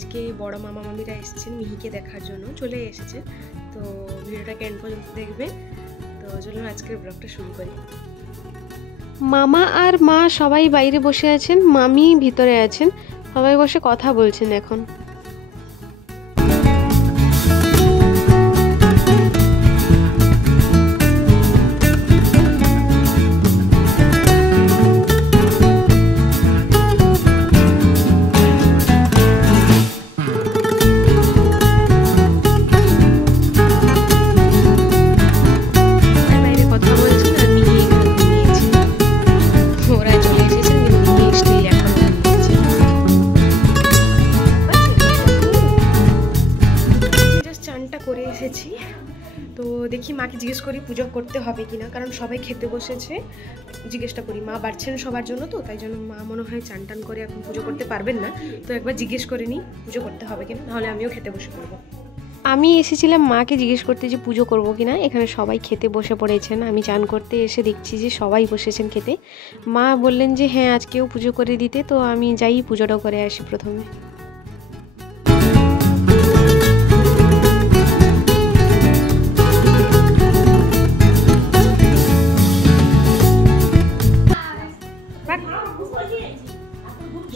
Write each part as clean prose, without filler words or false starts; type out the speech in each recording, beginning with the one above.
আজকে বড় মামা মামিরা এসেছেন মিহিকে দেখার জন্য, চলে এসেছে। তো ভিডিওটাকে এন্ড পর্যন্ত দেখবে। তো চলুন আজকের ব্লগটা শুরু করি। মামা আর মা সবাই বাইরে বসে আছেন, মামি ভিতরে আছেন, সবাই বসে কথা বলছেন এখন। তো দেখি মাকে জিজ্ঞেস করি পুজো করতে হবে কিনা, কারণ সবাই খেতে বসেছে। জিজ্ঞেসটা করি, মা বাড়ছেন সবার জন্য, তো তাই জন্য মা মনে হয় চান টান করে এখন পুজো করতে পারবেন না। তো একবার জিজ্ঞেস করে নিই পুজো করতে হবে কিনা, নাহলে আমিও খেতে বসে পড়বো। আমি এসেছিলাম মাকে জিজ্ঞেস করতে যে পুজো করবো কিনা। এখানে সবাই খেতে বসে পড়েছেন। আমি চান করতে এসে দেখছি যে সবাই বসেছেন খেতে। মা বললেন যে হ্যাঁ আজকেও পুজো করে দিতে, তো আমি যাই পুজোটাও করে আসি প্রথমে।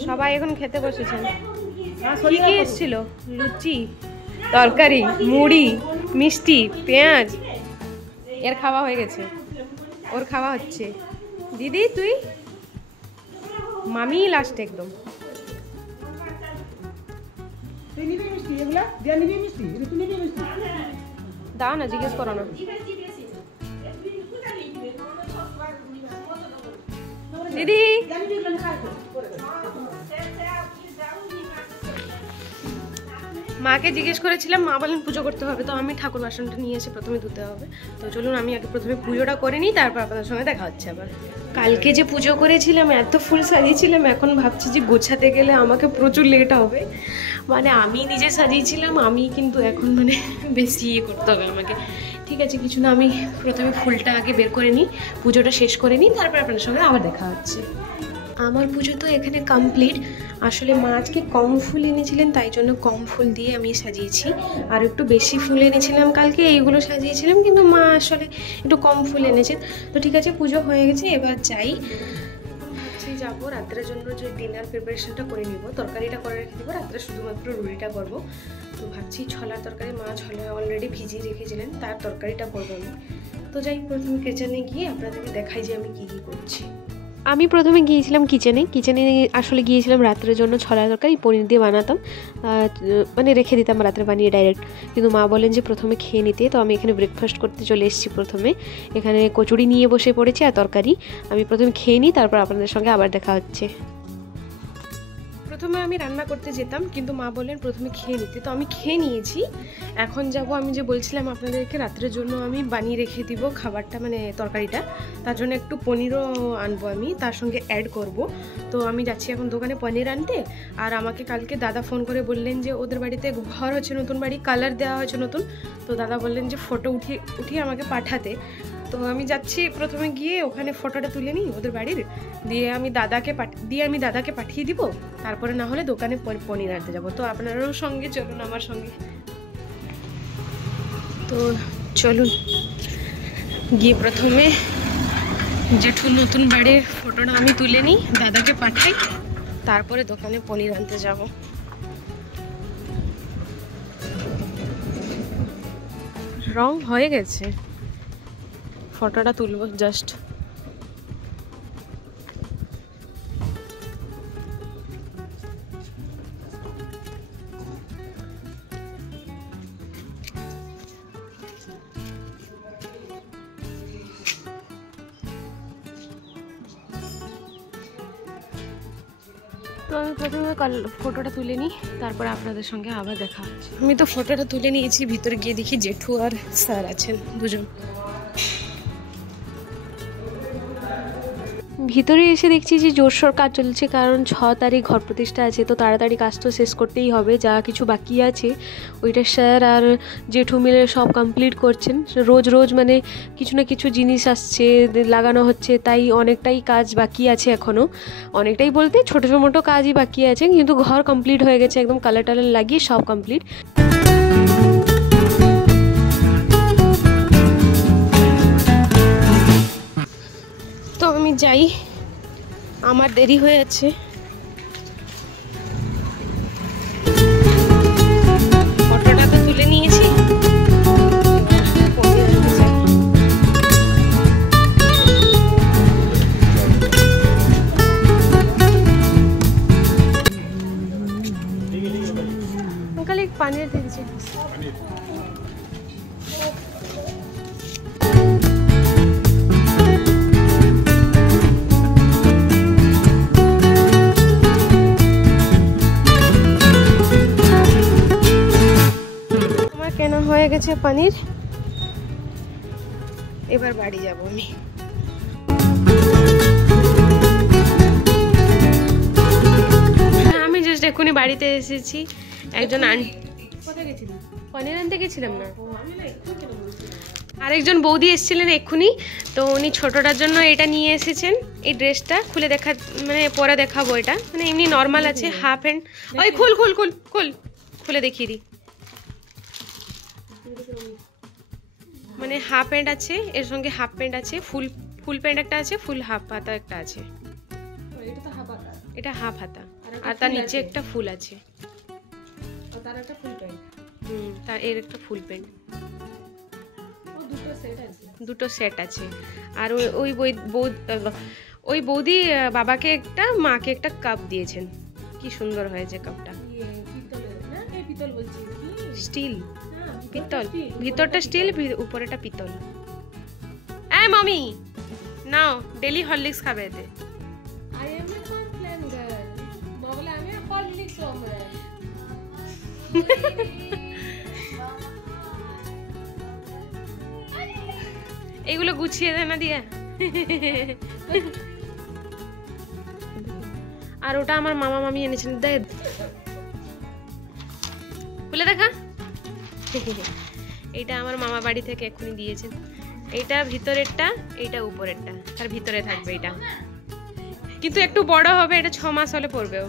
সবাই এখন খেতে বসেছেন। কি কি এসেছিল? লুচি, তরকারি, মুড়ি, মিষ্টি, পেঁয়াজ। এর খাওয়া হয়ে গেছে, ওর খাওয়া হচ্ছে। দিদি তুই? মামি লাস্ট একদম। দাও না, জিজ্ঞেস করো না। দিদি মাকে জিজ্ঞেস করেছিলাম, মা বলেন পুজো করতে হবে, তো আমি ঠাকুর বাসনটা নিয়ে এসে প্রথমে ধুতে হবে। তো চলুন আমি আগে প্রথমে পুজোটা করে নিই, তারপর আপনাদের সঙ্গে দেখা হচ্ছে আবার। কালকে যে পুজো করেছিলাম, এত ফুল সাজিয়েছিলাম, এখন ভাবছি যে গোছাতে গেলে আমাকে প্রচুর লেট হবে। মানে আমি নিজে সাজিয়েছিলাম, আমি কিন্তু এখন মানে বেশি ইয়ে করতে হবে আমাকে। ঠিক আছে, কিছু না, আমি প্রথমে ফুলটা আগে বের করে নিই, পুজোটা শেষ করে নিই, তারপর আপনাদের সঙ্গে আবার দেখা হচ্ছে। আমার পুজো তো এখানে কমপ্লিট। আসলে মা আজকে কম ফুল এনেছিলেন, তাই জন্য কম ফুল দিয়ে আমি সাজিয়েছি। আর একটু বেশি ফুল এনেছিলাম কালকে, এইগুলো সাজিয়েছিলাম, কিন্তু মা আসলে একটু কম ফুল এনেছেন। তো ঠিক আছে, পুজো হয়ে গেছে, এবার যাই। যাবো রাত্রের জন্য যে ডিনার প্রিপারেশনটা করে নিব, তরকারিটা করে রেখে দেবো, রাত্রে শুধুমাত্র রুটিটা করবো। তো ভাবছি ছোলার তরকারি, মা ছোলা অলরেডি ভিজিয়ে রেখেছিলেন, তার তরকারিটা করবো আমি। তো যাই প্রথমে কিচেনে গিয়ে আপনাদেরকে দেখাই যে আমি কী কী করছি। আমি প্রথমে গিয়েছিলাম কিচেনে আসলে গিয়েছিলাম রাত্রের জন্য ছোলা তরকারি পনির দিয়ে বানাতাম, মানে রেখে দিতাম রাত্রে বানিয়ে ডাইরেক্ট। কিন্তু মা বলেন যে প্রথমে খেয়ে নিতে, তো আমি এখানে ব্রেকফাস্ট করতে চলে এসেছি। প্রথমে এখানে কচুরি নিয়ে বসে পড়েছি আর তরকারি। আমি প্রথমে খেয়ে নিই, তারপর আপনাদের সঙ্গে আবার দেখা হচ্ছে। প্রথমে আমি রান্না করতে যেতাম, কিন্তু মা বললেন প্রথমে খেয়ে নিতে, তো আমি খেয়ে নিয়েছি। এখন যাব, আমি যে বলছিলাম আপনাদেরকে রাত্রের জন্য আমি বানিয়ে রেখে দিব খাবারটা, মানে তরকারিটা। তার জন্য একটু পনিরও আনবো, আমি তার সঙ্গে অ্যাড করব। তো আমি যাচ্ছি এখন দোকানে পনির আনতে। আর আমাকে কালকে দাদা ফোন করে বললেন যে ওদের বাড়িতে ঘর হচ্ছে, নতুন বাড়ি, কালার দেওয়া হয়েছে নতুন। তো দাদা বললেন যে ফটো উঠিয়ে আমাকে পাঠাতে। তো আমি যাচ্ছি, প্রথমে গিয়ে ওখানে ফটোটা তুলে নিই ওদের বাড়ির, দিয়ে আমি দাদাকে পাঠিয়ে দিব। তারপরে না হলে দোকানে পনির আনতে যাবো। তো আপনারাও সঙ্গে চলুন আমার সঙ্গে। তো চলুন গিয়ে প্রথমে জেঠুর নতুন বাড়ির ফটোটা আমি তুলে নিই, দাদাকে পাঠাই, তারপরে দোকানে পনির আনতে যাব। রং হয়ে গেছে, ফটোটা তুলবো জাস্ট। তো আমি প্রথমে ফটোটা তুলে নিই, তারপর আপনাদের সঙ্গে আবার দেখা হচ্ছে। আমি তো ফটোটা তুলে নিয়েছি, ভিতরে গিয়ে দেখি জেঠু আর স্যার আছেন দুজন। ভিতরে এসে দেখছি যে জোরসোর কাজ চলছে, কারণ 6 তারিখ ঘর প্রতিষ্ঠা আছে, তো তাড়াতাড়ি কাজ তো শেষ করতেই হবে। যা কিছু বাকি আছে ওইটা স্যার আর জেঠু মিলে সব কমপ্লিট করছেন। রোজ রোজ মানে কিছু না কিছু জিনিস আসছে, লাগানো হচ্ছে, তাই অনেকটাই কাজ বাকি আছে এখনও। অনেকটাই বলতে ছোটো ছোটো কাজই বাকি আছে, কিন্তু ঘর কমপ্লিট হয়ে গেছে, একদম কালার টালার লাগিয়ে সব কমপ্লিট। তো আমি যাই, আমার দেরি হয়ে যাচ্ছে। ফটোটা তো তুলে নিয়েছি, কাল এক পানির দিয়েছি। কেনা হয়ে গেছে পানির, এবার বাড়ি যাব আমি। আমি জাস্ট এক্ষুনি বাড়িতে এসেছি। একজন পানির আনতে গেছিলাম না, আরেকজন বৌদি এসেছিলেন এক্ষুনি, তো উনি ছোটটার জন্য এটা নিয়ে এসেছেন। এই ড্রেসটা খুলে দেখা, মানে পরে দেখাবো। এটা মানে এমনি নর্মাল আছে, হাফ হ্যান্ড। ওই খুল খুল খুল খুল খুলে দেখিয়ে দিই। মানে হাফ প্যান্ট আছে, এর সঙ্গে হাফ প্যান্ট আছে, ফুল প্যান্ট একটা আছে, ফুল হাফ হাতা একটা আছে। এটা হাফ হাতা, আর তার নিচে একটা ফুল আছে, তার একটা ফুল প্যান্ট। তার এর একটা ফুল প্যান্ট, দুটো সেট আছে। আর ওই বৌদি বাবাকে একটা, মাকে একটা কাপ দিয়েছেন। কি সুন্দর হয়েছে কাপটা, স্টিল পিতল, ভিতরটা স্টিল, উপরেটা পিতল। এই মামি নাও, ডেলি হরলিক্স খাবে এতে। এগুলো গুছিয়ে দেয় না দিয়া। আর ওটা আমার মামা মামি এনেছেন, দেখ খুলে দেখা। এইটা আমার মামা বাড়ি থেকে এক্ষুনি দিয়েছেন। এইটা ভিতরেরটা, এইটা উপরেরটা, তার ভিতরে থাকবে এটা, কিন্তু একটু বড় হবে। এটা 6 মাস হলে পড়বেও।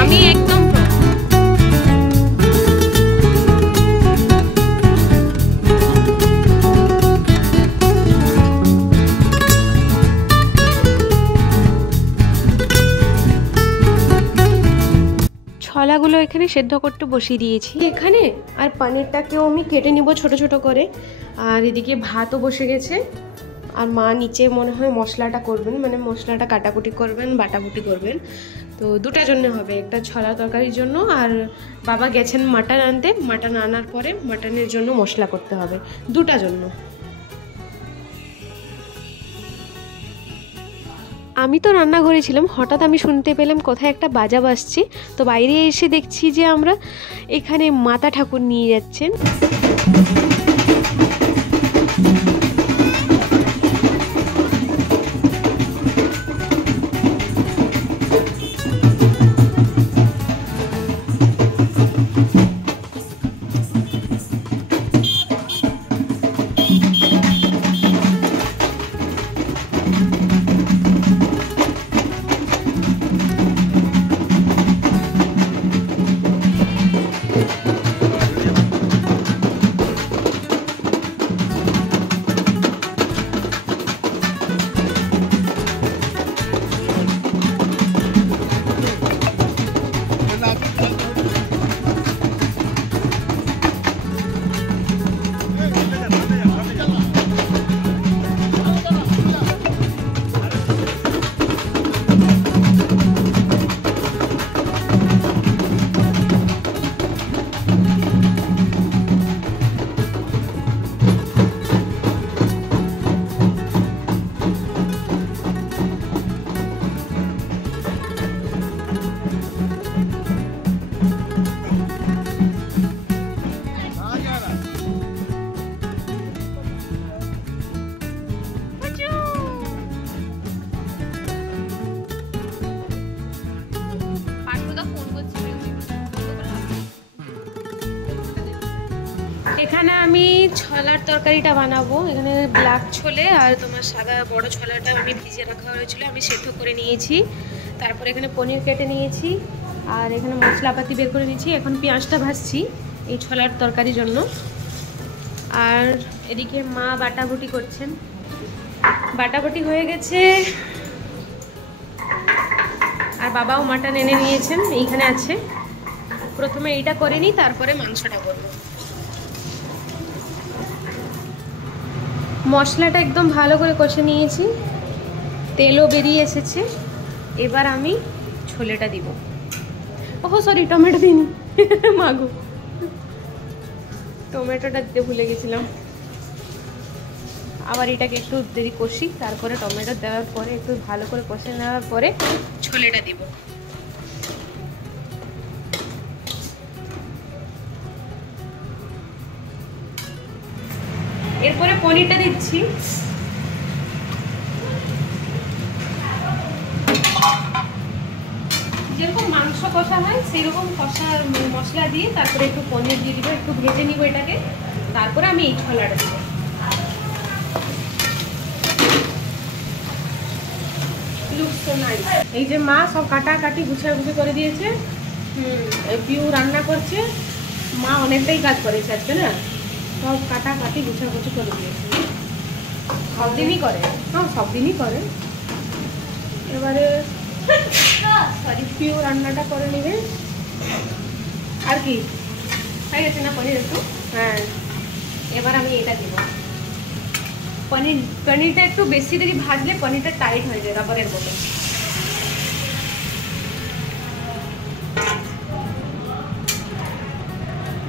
আমি একদম ছলাগুলো এখানে সেদ্ধ করতে বসিয়ে দিয়েছি এখানে। আর পানিরটাকেও আমি কেটে নিব ছোট ছোট করে। আর এদিকে ভাতও বসে গেছে। আর মা নিচে মনে হয় মশলাটা করবেন, মানে মশলাটা কাটাকুটি করবেন, বাটাবুটি করবেন। তো দুটার জন্য হবে, একটা ছলা তরকারির জন্য, আর বাবা গেছেন মাটন আনতে। মাটন আনার পরে মাটনের জন্য মশলা করতে হবে, দুটার জন্য। আমি তো রান্নাঘরে ছিলাম, হঠাৎ আমি শুনতে পেলাম কোথায় একটা বাজা বাজছে। তো বাইরে এসে দেখছি যে আমরা এখানে মাতা ঠাকুর নিয়ে যাচ্ছেন। এখানে আমি ছোলার তরকারিটা বানাবো। এখানে ব্ল্যাক ছোলে আর তোমার সাদা বড় ছোলাটা আমি ভিজিয়ে রাখা হয়েছিল, আমি সেদ্ধ করে নিয়েছি। তারপর এখানে পনির কেটে নিয়েছি আর এখানে মশলাপাতি বের করে নিয়েছি। এখন পেঁয়াজটা ভাজছি এই ছোলার তরকারির জন্য। আর এদিকে মা বাটাবুটি করছেন, বাটাবুটি হয়ে গেছে। আর বাবাও মাটন এনে নিয়েছেন, এইখানে আছে। প্রথমে এইটা করে নিই, তারপরে মাংসটা করবো। মশলাটা একদম ভালো করে কষে নিয়েছি, তেলও বেরিয়ে এসেছে। এবার আমি ছোলেটা দিব। ওহো সরি, টমেটো দিইনি মাগো, টমেটোটা দিতে ভুলে গেছিলাম। আবার এটাকে একটু দেরি কষি, তারপরে টমেটো দেওয়ার পরে একটু ভালো করে কষে নেওয়ার পরে ছোলেটা দিব। এরপরে পনিরটা দিচ্ছি। যেরকম মাংস কষা হয় সেরকম কষা মশলা দিয়ে তারপরে একটু পনির দিয়ে দিব, একটু ভেজে নিব এটাকে। তারপরে আমি এই ছোলাটা দিব। এই যে মা সব কাটাকাটি গুছাগুছি করে দিয়েছে। পিউ রান্না করছে। মা অনেকটাই কাজ করেছে আজকে না, সব কাটাকাটি গুছাগুছি করে দিয়েছে। সব দিনই করে, হ্যাঁ সব দিনই করে। এবারে সরি, পিউ রান্নাটা করে নেবে। আর কি হয়ে গেছে না পনির একটু? হ্যাঁ, এবার আমি এটা দেবো। পনিরটা একটু বেশি দেরি ভাজলে পনিরটা টাইট হয়ে যায় রাবারের মতো।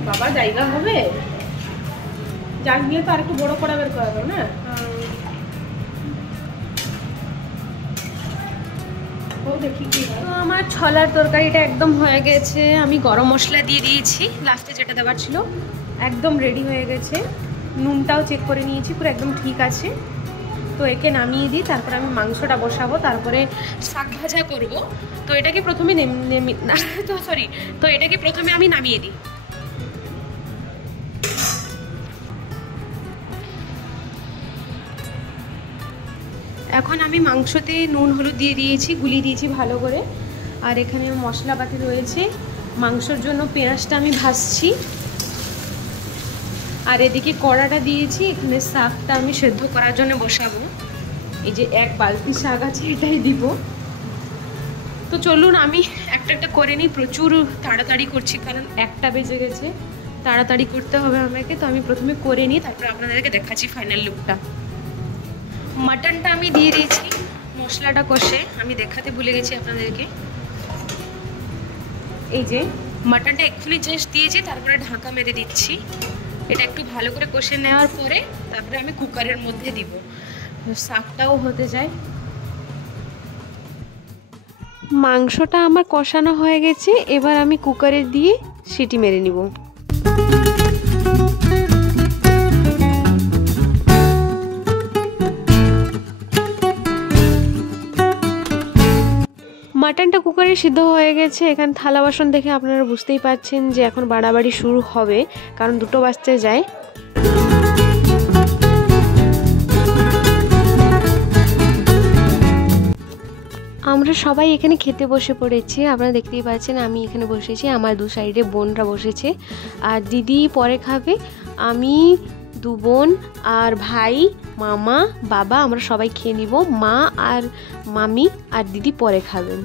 বাবা জায়গা হবে, জাল দিয়ে তো আর একটু বড় করা বের করা যাবে না। তো আমার ছোলার তরকারিটা একদম হয়ে গেছে। আমি গরম মশলা দিয়ে দিয়েছি লাস্টে, যেটা দেওয়ার ছিল। একদম রেডি হয়ে গেছে। নুনটাও চেক করে নিয়েছি, পুরো একদম ঠিক আছে। তো একে নামিয়ে দিই, তারপরে আমি মাংসটা বসাবো, তারপরে শাক ভাজা করব। তো এটাকে প্রথমে এটাকে প্রথমে আমি নামিয়ে দিই। এখন আমি মাংসতে নুন হলুদ দিয়ে দিয়েছি, গুলিয়ে দিয়েছি ভালো করে। আর এখানে মশলাপাতি রয়েছে। মাংসর জন্য পেঁয়াজটা আমি ভাজছি। আর এদিকে কড়াটা দিয়েছি, এখানে শাকটা আমি সেদ্ধ করার জন্য বসাবো। এই যে এক বালতি শাক আছে, এটাই দিব। তো চলুন আমি একটা একটা করে নিই। প্রচুর তাড়াতাড়ি করছি কারণ 1টা বেজে গেছে, তাড়াতাড়ি করতে হবে আমাকে। তো আমি প্রথমে করে নিই, তারপর আপনাদেরকে দেখাচ্ছি ফাইনাল লুকটা। মাটনটা আমি দিয়ে দিয়েছি মশলাটা কষে, আমি দেখাতে ভুলে গেছি আপনাদেরকে। এই যে মাটনটা এক্ষুনি জাস্ট দিয়েছি, তারপরে ঢাকা মেরে দিচ্ছি। এটা একটু ভালো করে কষে নেওয়ার পরে তারপরে আমি কুকারের মধ্যে দিব, শাকটাও হতে যায়। মাংসটা আমার কষানো হয়ে গেছে, এবার আমি কুকারে দিয়ে সিটি মেরে নিব। মাটনটা কুকারে সিদ্ধ হয়ে গেছে। এখানে থালা বাসন দেখে আপনারা বুঝতেই পারছেন যে এখন বাড়াবাড়ি শুরু হবে, কারণ 2টো বাজতে যায়। আমরা সবাই এখানে খেতে বসে পড়েছি। আপনারা দেখতেই পাচ্ছেন আমি এখানে বসেছি, আমার 2 সাইডে বোনরা বসেছে। আর দিদি পরে খাবে। আমি, 2 বোন আর ভাই, মামা, বাবা, আমরা সবাই খেয়ে নিব। মা আর মামি আর দিদি পরে খাবেন।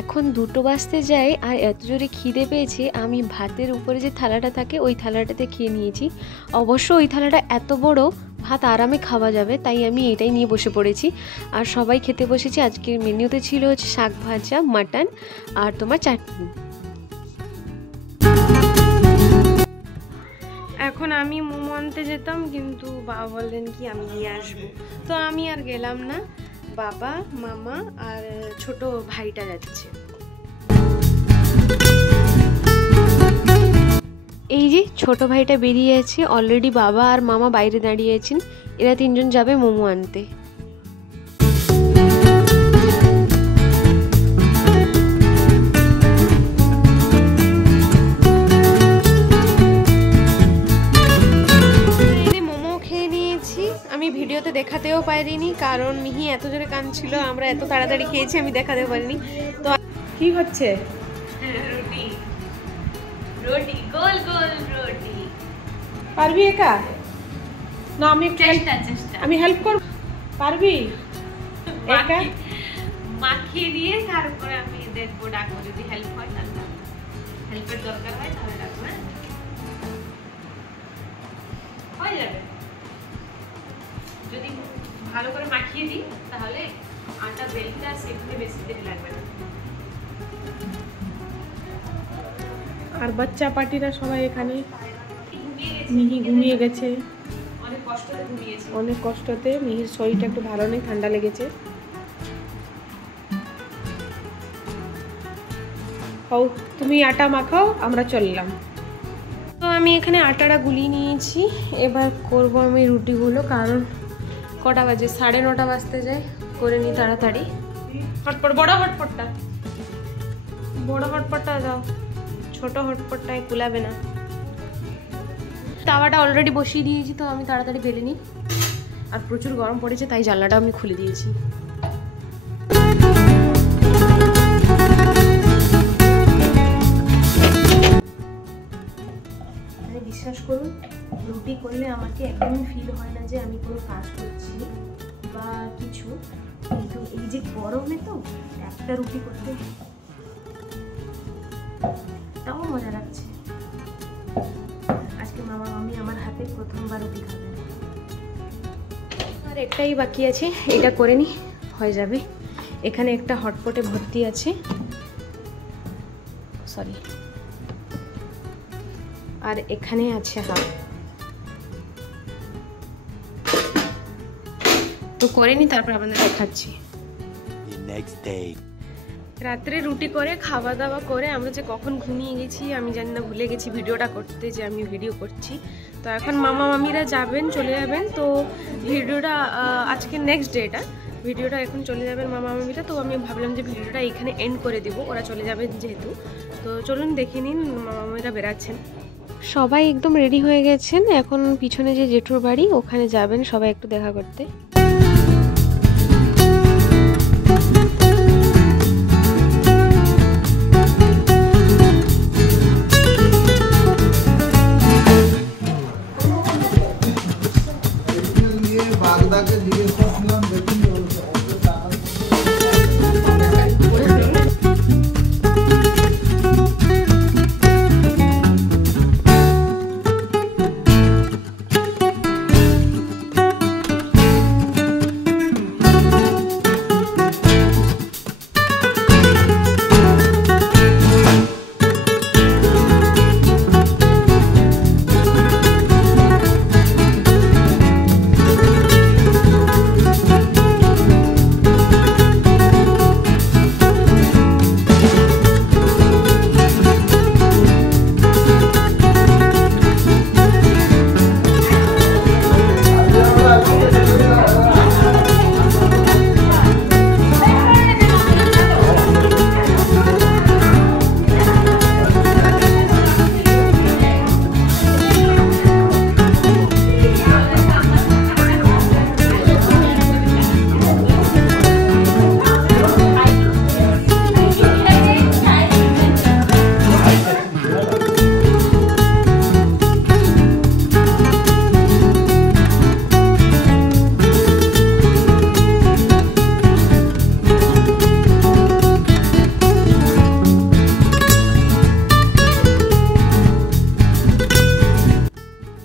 এখন 2টো বাজতে যায় আর এত জোরে খিদে পেয়েছে, আমি ভাতের উপরে যে থালাটা থাকে ওই থালাটাতে খেয়ে নিয়েছি। অবশ্য ওই থালাটা এত বড়, ভাত আরামে খাওয়া যাবে, তাই আমি এটাই নিয়ে বসে পড়েছি। আর সবাই খেতে বসেছি। আজকের মেনুতে ছিল হচ্ছে শাক ভাজা, মাটন আর তোমার চাটনি। এখন আমি মোমো আনতে যেতাম, কিন্তু বাবা বললেন কি আমি নিয়ে আসবো। তো আমি আর গেলাম না, বাবা, মামা আর ছোট ভাইটা যাচ্ছে। এই যে ছোট ভাইটা বেরিয়ে আছে অলরেডি, বাবা আর মামা বাইরে দাঁড়িয়ে আছেন। এরা 3জন যাবে মোমো আনতে। গেছি। আমি ভিডিওতে দেখাতেও পারিনি কারণ মিহি এত জোরে কাঁদছিল, আমরা এত তাড়াতাড়ি খেয়েছি আমি দেখাতেও পারিনি। তো কি হচ্ছে? রুটি রুটি গোল গোল রুটি। পারবি একা? না আমি চেষ্টা আমি হেল্প করব। পারবি একা? মাখিয়ে দিয়ে তারপরে আমি দেখবো, ডাকবো যদি হেল্প হয় তাহলে, হেল্পের দরকার হয় তাহলে ডাকবো। হয়ে যাবে যদি ভালো করে মাখিয়ে দিই তাহলে আটা বেলতে আর সেখানে বেশি দেরি লাগবে না। আর বাচ্চা পার্টিরা সবাই এখানে, মিহি ঘুমিয়ে গেছে অনেক কষ্টতে। মিহির শরীরটা একটু ভালো নেই, ঠান্ডা লেগেছে। হও তুমি আটা মাখাও, আমরা চললাম। তো আমি এখানে আটাটা গুলিয়ে নিয়েছি, এবার করব আমি রুটিগুলো। কারণ কটা বাজে? 9:30 বাজতে যায়। করে নিই তাড়াতাড়ি। হটপট, বড় হটপটটা দাও, ছোট হটপটটায় কুলাবে না। তাওয়াটা অলরেডি বসিয়ে দিয়েছি, তো আমি তাড়াতাড়ি বেলে নিই। আর প্রচুর গরম পড়েছে তাই জানলাটা আমি খুলে দিয়েছি। বিশ্বাস করুন, রুটি করলে আমাকে একদমই ফিল হয় না যে আমি কোনো কাজ করছি বা কিছু। কিন্তু এই যে গরমে তো একটা রুটি করতে তাও মজা লাগছে। আজকে মামা মামি আমার হাতে প্রথমবার রুটি খাবে। আর একটাই বাকি আছে, এটা করে নি হয়ে যাবে। এখানে একটা হটপটে ভর্তি আছে, সরি, আর এখানে আছে হাফ। তো করে নি তারপর আপনাদের দেখাচ্ছি। রাত্রে রুটি করে খাওয়া দাওয়া করে আমরা যে কখন ঘুমিয়ে গেছি আমি জানি না, ভুলে গেছি ভিডিওটা করতে যে আমি ভিডিও করছি। তো এখন মামা মামিরা যাবেন, চলে যাবেন। তো ভিডিওটা আজকে নেক্সট ডেটা, ভিডিওটা এখন চলে যাবেন মামা মামিরা। তো আমি ভাবলাম যে ভিডিওটা এখানে এন্ড করে দিব, ওরা চলে যাবে যেহেতু। তো চলুন দেখে নিন, মামা মামিরা বেরাচ্ছেন। সবাই একদম রেডি হয়ে গেছেন, এখন পিছনে যে জেঠুর বাড়ি ওখানে যাবেন সবাই একটু দেখা করতে।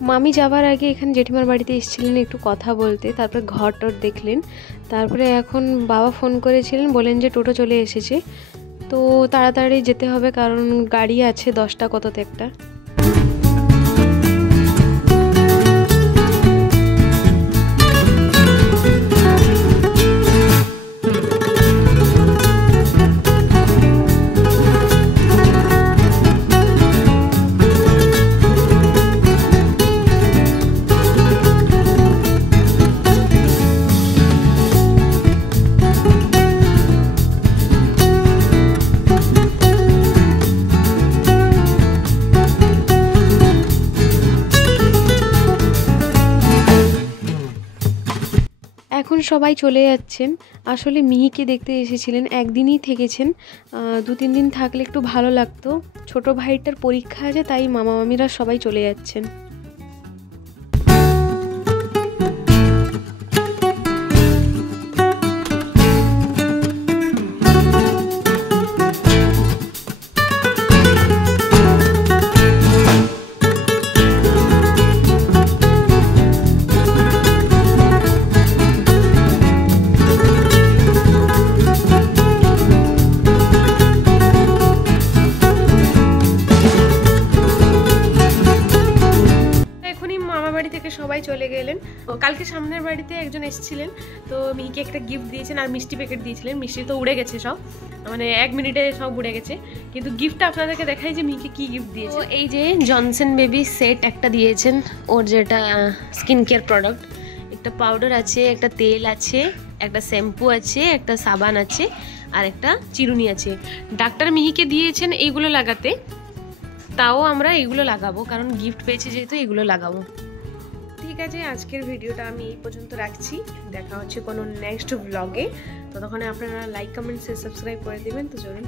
মামি যাবার আগে এখানে জেঠিমার বাড়িতে এসেছিলেন একটু কথা বলতে, তারপরে ঘর টর দেখলেন। তারপরে এখন বাবা ফোন করেছিলেন, বলেন যে টোটো চলে এসেছে। তো তাড়াতাড়ি যেতে হবে কারণ গাড়ি আছে 10টা কততে একটা। এখন সবাই চলে যাচ্ছেন। আসলে মিহিকে দেখতে এসেছিলেন, একদিনই থেকেছেন, 2-3 দিন থাকলে একটু ভালো লাগতো। ছোট ভাইটার পরীক্ষা আছে, তাই মামা মামিরা সবাই চলে যাচ্ছেন। সবাই চলে গেলেন। কালকে সামনের বাড়িতে একজন এসেছিলেন, তো মিহিকে একটা গিফট দিয়েছেন আর মিষ্টি প্যাকেট দিয়েছিলেন। মিষ্টি তো উড়ে গেছে সব, মানে 1 মিনিটে সব উড়ে গেছে, কিন্তু গিফটটা আপনাদেরকে দেখাই যে মিহিকে কি গিফট দিয়েছে। এই যে জনসন বেবি সেট একটা দিয়েছেন, ওর যেটা স্কিন কেয়ার প্রোডাক্ট। একটা পাউডার আছে, একটা তেল আছে, একটা শ্যাম্পু আছে, একটা সাবান আছে, আর একটা চিরুনি আছে। ডাক্তার মিহিকে দিয়েছেন এইগুলো লাগাতে, তাও আমরা এগুলো লাগাবো, কারণ গিফট পেয়েছি যেহেতু এগুলো লাগাবো। ঠিক আছে, আজকের ভিডিওটা আমি এই পর্যন্ত রাখছি। দেখা হচ্ছে কোনো নেক্সট ব্লগে। ততক্ষণে আপনারা লাইক, কমেন্ট, সাবস্ক্রাইব করে দেবেন। তো চলুন।